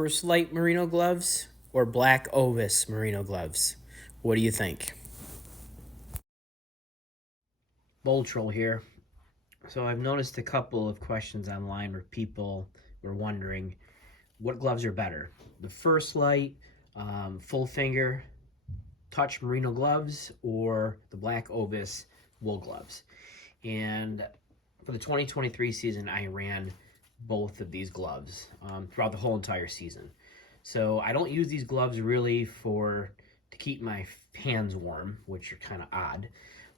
First Lite Merino gloves or black Ovis Merino gloves? What do you think? Bold Troll here. So I've noticed a couple of questions online where people were wondering what gloves are better. The First Lite full finger touch merino gloves or the black Ovis wool gloves. And for the 2023 season, I ran both of these gloves throughout the whole entire season. So I don't use these gloves really to keep my hands warm, which are kind of odd,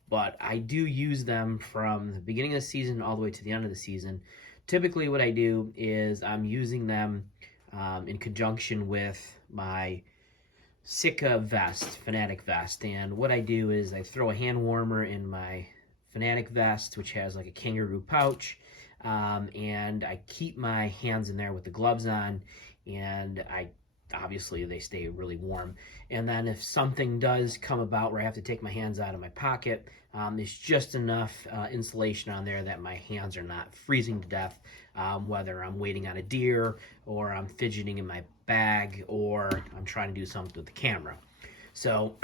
but I do use them from the beginning of the season all the way to the end of the season. Typically what I do is I'm using them in conjunction with my Sika vest, Fanatic vest, and what I do is I throw a hand warmer in my Fanatic vest, which has like a kangaroo pouch, and I keep my hands in there with the gloves on, and obviously they stay really warm. And then if something does come about where I have to take my hands out of my pocket, there's just enough insulation on there that my hands are not freezing to death, whether I'm waiting on a deer or I'm fidgeting in my bag or I'm trying to do something with the camera. So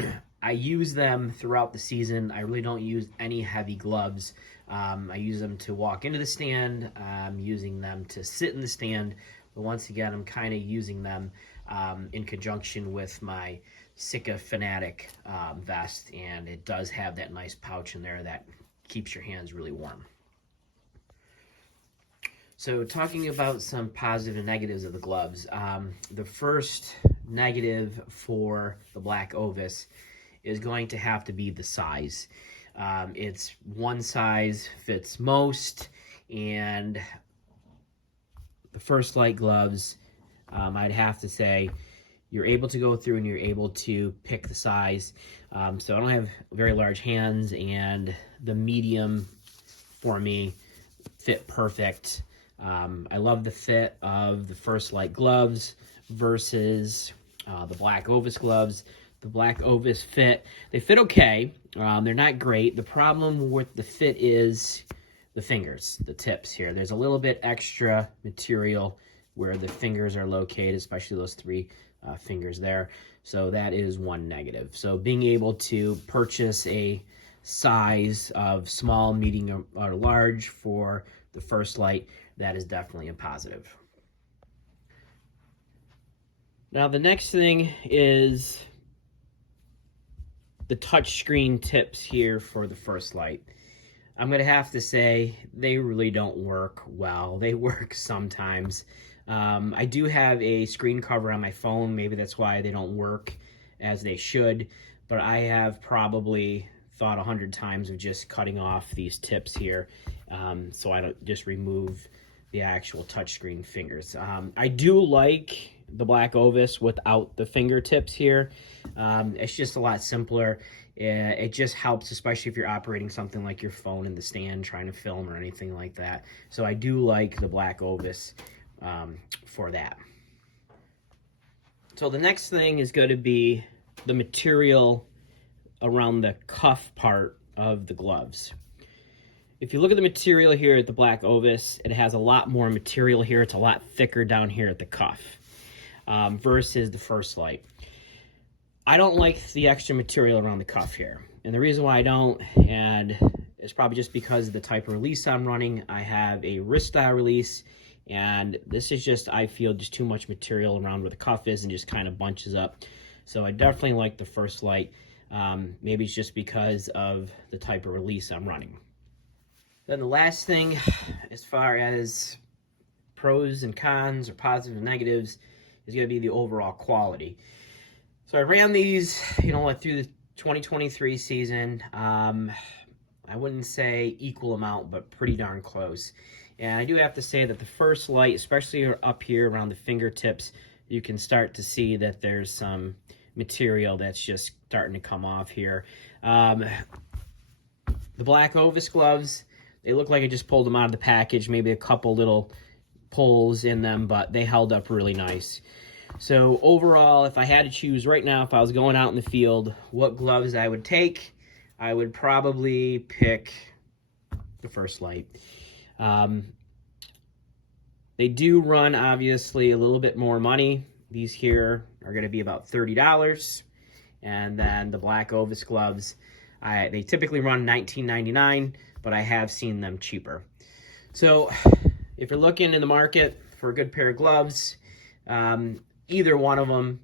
I use them throughout the season. I really don't use any heavy gloves. I use them to walk into the stand. I'm using them to sit in the stand. But once again, I'm kind of using them in conjunction with my Sika Fanatic vest, and it does have that nice pouch in there that keeps your hands really warm. So talking about some positive and negatives of the gloves, the first negative for the black Ovis is going to have to be the size. It's one size fits most, and the First Lite gloves, I'd have to say, you're able to go through and you're able to pick the size. So I don't have very large hands, and the medium for me fit perfect. I love the fit of the First Lite gloves versus the black Ovis gloves. The black Ovis they fit okay. They're not great. The problem with the fit is the fingers, the tips here. There's a little bit extra material where the fingers are located, especially those three fingers there. So that is one negative. So being able to purchase a size of small, medium, or large for the First Lite, that is definitely a positive. Now the next thing is the touchscreen tips here for the First Lite. I'm gonna have to say they really don't work well. They work sometimes. I do have a screen cover on my phone. Maybe that's why they don't work as they should, but I have probably thought 100 times of just cutting off these tips here, so I don't just remove the actual touchscreen fingers. I do like the black Ovis without the fingertips here. It's just a lot simpler. It just helps, especially if you're operating something like your phone in the stand, trying to film or anything like that. So I do like the black Ovis for that. So the next thing is going to be the material around the cuff part of the gloves. If you look at the material here at the black Ovis, it has a lot more material here. It's a lot thicker down here at the cuff versus the First Lite. I don't like the extra material around the cuff here. And the reason why I don't, and it's probably just because of the type of release I'm running. I have a wrist style release, and this is just, I feel, just too much material around where the cuff is and just kind of bunches up. So I definitely like the First Lite. Maybe it's just because of the type of release I'm running. Then the last thing, as far as pros and cons or positives and negatives, is going to be the overall quality. So I ran these, through the 2023 season. I wouldn't say equal amount, but pretty darn close. And I do have to say that the First Lite, especially up here around the fingertips, you can start to see that there's some material that's just starting to come off here. The black Ovis gloves, they look like I just pulled them out of the package, maybe a couple little pulls in them, but they held up really nice. So overall, if I had to choose right now, if I was going out in the field, what gloves I would take, I would probably pick the First Lite. They do run, obviously, a little bit more money. These here are going to be about $30. And then the black Ovis gloves, they typically run $19.99, but I have seen them cheaper. So if you're looking in the market for a good pair of gloves, either one of them,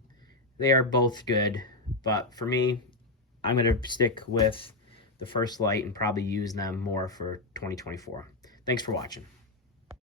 they are both good. But for me, I'm going to stick with the First Lite and probably use them more for 2024. Thanks for watching.